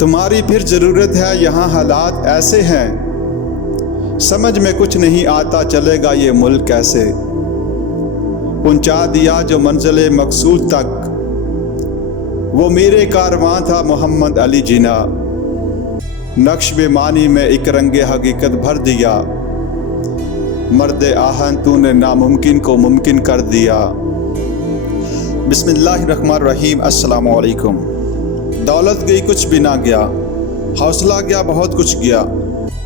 तुम्हारी फिर ज़रूरत है, यहाँ हालात ऐसे हैं, समझ में कुछ नहीं आता चलेगा ये मुल्क कैसे। पहुँचा दिया जो मंजिल मकसूद तक, वो मेरे कारवां था मोहम्मद अली जिना। नक्श बेमानी में एक रंगे हकीकत भर दिया, मर्द आहन तूने नामुमकिन को मुमकिन कर दिया। बिस्मिल्लाहिर्रहमानिर्रहीम। अस्सलामु अलैकुम। दौलत गई कुछ भी ना गया, हौसला गया बहुत कुछ गया,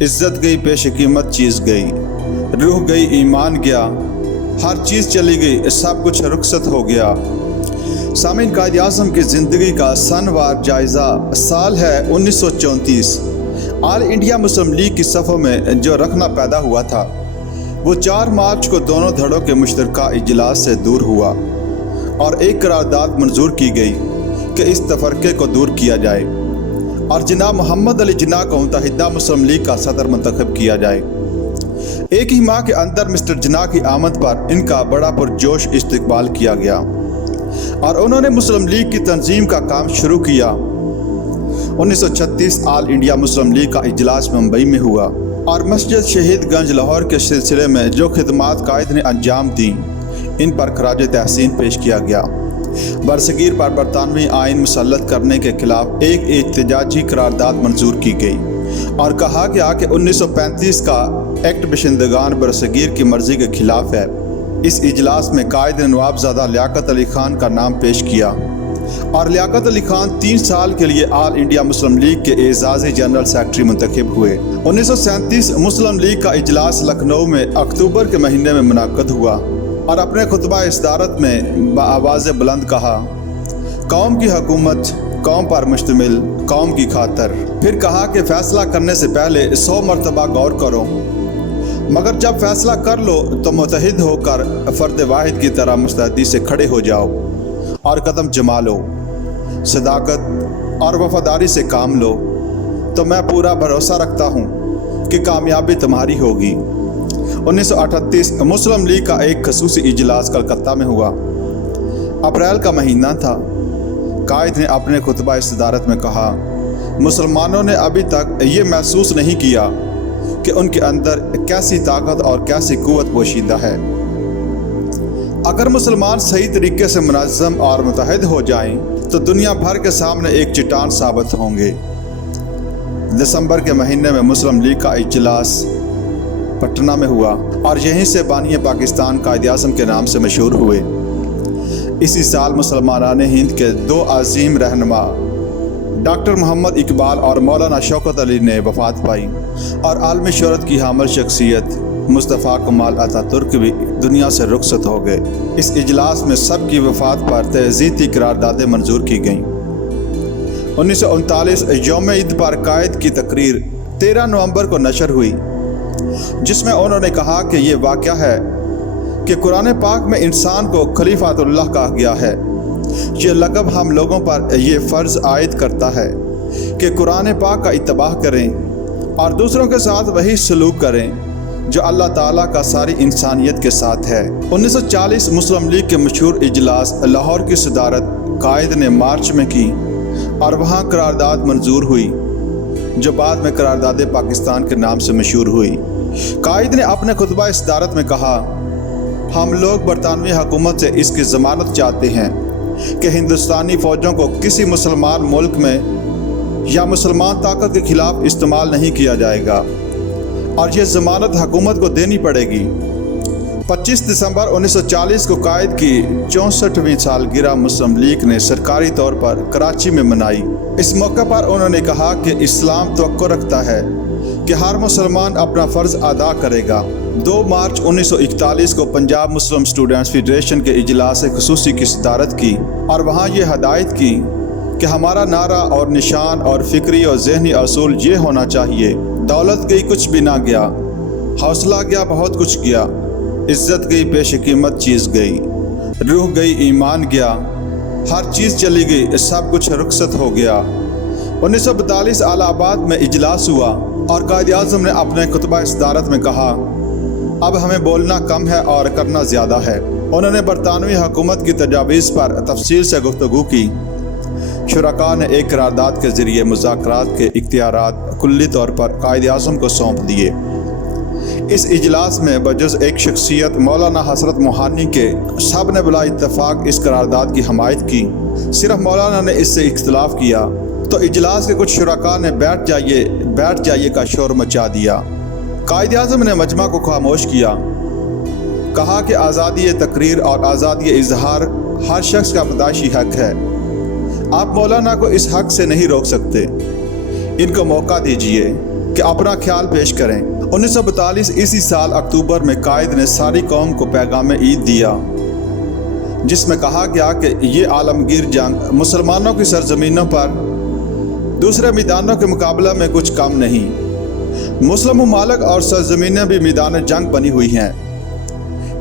इज़्ज़त गई पेश कीमत चीज़ गई, रूह गई ईमान गया, हर चीज़ चली गई सब कुछ रुखसत हो गया। सामीन, कायद-ए-आज़म की ज़िंदगी का सनवार जायज़ा साल है 1934। ऑल इंडिया मुस्लिम लीग की सफ़ों में जो रखना पैदा हुआ था वो 4 मार्च को दोनों धड़ों के मुश्तरका इजलास से दूर हुआ और एक करारदाद मंजूर की गई कि इस तफरके को दूर किया जाए और जनाब मोहम्मद अली जिन्ना को मुत्तहिदा मुस्लिम लीग का सदर मुंतखब किया जाए। एक ही माह के अंदर मिस्टर जिन्ना की आमद पर इनका बड़ा पुरजोश इस्तकबाल किया गया और उन्होंने मुस्लिम लीग की तंजीम का काम शुरू किया। 1936 ऑल इंडिया मुस्लिम लीग का इजलास मुंबई में हुआ और मस्जिद शहीदगंज लाहौर के सिलसिले में जो खिदमात कायद ने अंजाम दी इन पर खराज तहसीन पेश किया गया। बरसगीर पर बरतानवी आइन मुसल्लत करने के खिलाफ एक एहतजाजी करारदाद मंजूर की गई और कहा गया कि 1935 का एक्ट बशिंदगान बरसगीर की मर्जी के खिलाफ है। इस इजलास में कायद ने नवाबजादा लियाकत अली खान का नाम पेश किया और लियाकत अली खान 3 साल के लिए ऑल इंडिया मुस्लिम लीग के एजाज़ी जनरल सेक्रेटरी मुंतखब हुए। 1937 मुस्लिम लीग का इजलास लखनऊ में अक्टूबर के महीने में मुनक्कद हुआ और अपने खुतबा इस्दारत में बाआवाज़ बुलंद कहा, कौम की हुकूमत कौम पर मुश्तमिल कौम की खातर। फिर कहा कि फ़ैसला करने से पहले 100 मरतबा गौर करो, मगर जब फैसला कर लो तो मुत्तहिद होकर फ़र्द वाहिद की तरह मुस्तैदी से खड़े हो जाओ और कदम जमा लो, सदाकत और वफादारी से काम लो, तो मैं पूरा भरोसा रखता हूँ कि कामयाबी तुम्हारी होगी। 1938 मुस्लिम लीग का एक खसूसी इजलास कलकत्ता में हुआ। अप्रैल का महीना था। कायद ने अपने खुतबा इस्तिदारत में कहा, मुसलमानों ने अभी तक ये महसूस नहीं किया कि उनके अंदर कैसी ताकत और कैसी कुव्वत पोशीदा है। अगर मुसलमान सही तरीके से मुनज़्ज़म और मुत्तहिद हो जाएं तो दुनिया भर के सामने एक चट्टान साबित होंगे। दिसंबर के महीने में मुस्लिम लीग का इजलास पटना में हुआ और यहीं से बानी पाकिस्तान कायद-ए-आज़म के नाम से मशहूर हुए। इसी साल मुसलमान हिंद के 2 अजीम रहनुमा डॉक्टर मोहम्मद इकबाल और मौलाना शौकत अली ने वफ़ात पाई और आलमी शोहरत की हामिल शख्सियत मुस्तफ़ा कमाल अतातुर्क भी दुनिया से रुखसत हो गए। इस इजलास में सब की वफ़ात पर तहज़ीती करारदादें मंजूर की गईं। 1939 यौम ईद पर कायद की तकरीर 13 नवंबर को नशर हुई, जिसमें उन्होंने कहा कि ये वाक़या है कि कुरान पाक में इंसान को खलीफातुल्लाह कहा गया है। ये लक़ब हम लोगों पर यह फ़र्ज़ आयद करता है कि कुरान पाक का इत्तबा करें और दूसरों के साथ वही सलूक करें जो अल्लाह ताला का सारी इंसानियत के साथ है। 1940 मुस्लिम लीग के मशहूर इजलास लाहौर की सदारत कायद ने मार्च में की और वहाँ करारदाद मंजूर हुई जो बाद में करारदाद पाकिस्तान के नाम से मशहूर हुई। कायद ने अपने खुतबा इस्तिदारत में कहा, हम लोग बरतानवी हुकूमत से इसकी ज़मानत चाहते हैं कि हिंदुस्तानी फ़ौजों को किसी मुसलमान मुल्क में या मुसलमान ताकत के ख़िलाफ़ इस्तेमाल नहीं किया जाएगा और यह ज़मानत हुकूमत को देनी पड़ेगी। 25 दिसंबर 1940 को कायद की 64वीं सालगिरह मुस्लिम लीग ने सरकारी तौर पर कराची में मनाई। इस मौके पर उन्होंने कहा कि इस्लाम तवक्को रखता है कि हर मुसलमान अपना फ़र्ज़ अदा करेगा। 2 मार्च 1941 को पंजाब मुस्लिम स्टूडेंट्स फेडरेशन के इजलास खसूसी की सदारत की और वहाँ ये हदायत की कि हमारा नारा और निशान और फ़िक्री और जहनी असूल ये होना चाहिए, दौलत गई कुछ भी ना गया, हौसला गया बहुत कुछ गया, इज़्ज़त गई पेश कीमत चीज़ गई, रूह गई ईमान गया, हर चीज़ चली गई सब कुछ रुखसत हो गया। 1942 इलाहाबाद में इजलास हुआ और कायद-ए-आज़म ने अपने खुतबा इस्तिदारत में कहा, अब हमें बोलना कम है और करना ज़्यादा है। उन्होंने बरतानवी हुकूमत की तजावीज़ पर तफसील से गुफ्तगू की शुरका ने एक करारदाद के ज़रिए मुज़ाकरात के इख्तियारात कुल्ली तौर पर कायद आज़म को सौंप दिए। इस इजलास में बजुज़ एक शख्सियत मौलाना हसरत मोहानी के सब ने बिला इत्तफाक इस करारदाद की हमायत की। सिर्फ मौलाना ने इससे इख्तिलाफ किया तो इजलास के कुछ शुरका ने बैठ जाइए का शोर मचा दिया। कायद आज़म ने मजमा को खामोश किया, कहा कि आज़ादी तकरीर और आज़ादी इजहार हर शख्स का पैदाइशी हक है। आप मौलाना को इस हक से नहीं रोक सकते। इनको मौका दीजिए कि अपना ख्याल पेश करें। 1942 इसी साल अक्टूबर में कायद ने सारी कौम को पैगाम ईद दिया, जिसमें कहा गया कि ये आलमगीर जंग मुसलमानों की सरजमीनों पर दूसरे मैदानों के मुकाबला में कुछ कम नहीं। मुस्लिम ममालिक और सरजमीनें भी मैदान जंग बनी हुई हैं,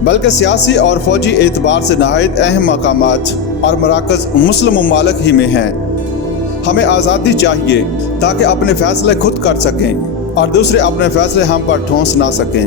बल्कि सियासी और फौजी एतबार से नहायत अहम मकामात और मराकज़ मुस्लिम ममालिक ही में हैं। हमें आज़ादी चाहिए ताकि अपने फ़ैसले खुद कर सकें और दूसरे अपने फ़ैसले हम पर ठोंस ना सकें।